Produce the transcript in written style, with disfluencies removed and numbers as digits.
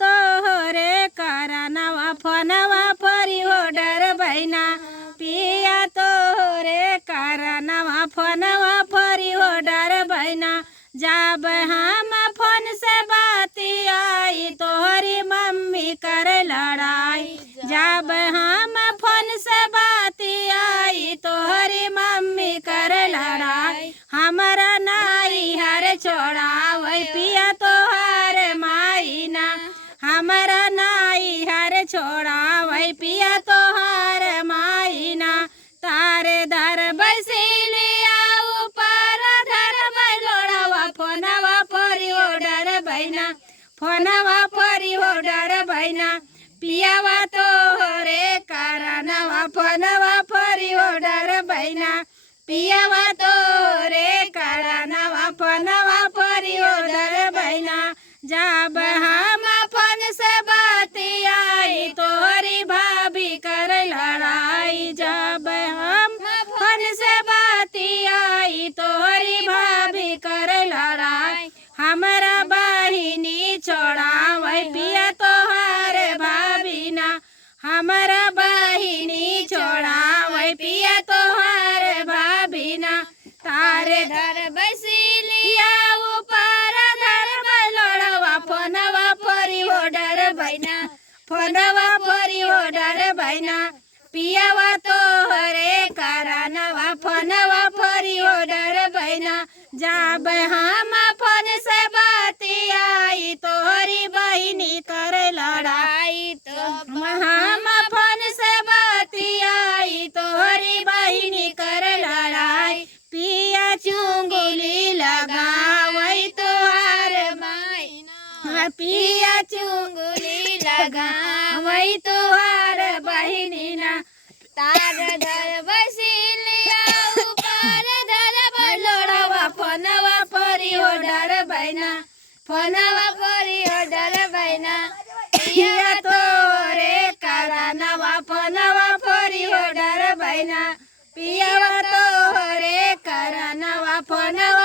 तो रे करा नवा फोनवा परी हो डर बहिना पिया तो रे करा नवा फोनवा परी हो डर बहिना जब हम फोन से बाती आई तोहरी मम्मी कर लड़ाई जब हम फोन से बाती आई तोहरी मम्मी कर लड़ाई हमारा नाई हर छोड़ावै पिया तोहर माई ना हमारा नाई हर छोड़ावै पिया तोहर माई ना तारे धर बैसिलिया ऊपर धर बैलोड़वा फोनवा परी हो डर बहिना फोनवा परी हो डर बहिना पियावा तो रे कारणवा फोनवा परी हो डर बहिना पियावा तो रे कारणवा फोनवा परी हो डर बहिना जब हम फोन से बाती आई तोहरी भाभी कर लड़ाई जब हम फोन से बाती आई तोहरी भाभी कर लड़ाई हमारा बहिनी छोड़ावै पिया तोहर भाभी ना हमारा बहिनी छोड़ावै पिया तोहर भाभी ना तारे धर बैसिलिया ऊपर धर बैलोड़वा फोनवा परी हो डर बहिना फोनवा परी हो डर बहिना पियावा तो रे कारणवा फोनवा परी हो डर बहिना जब हम फोन से बाती आई तोहरी बहिनी कर लड़ाई तो हम फोन से बाती आई तोहरी बहिनी कर लड़ाई पिया चुंगली लगावै तोहार माई ना पिया चुंगली लगावै तोहार बहिनी ना तार धर बैसिलिया ऊपर धर बैलोड़वा फोनवा परी हो डर बहिना फोनवा परी हो डर बहिना पिया तो रे कारणवा फोनवा परी हो डर बहिना पियावा तो रे कारणवा फोनवा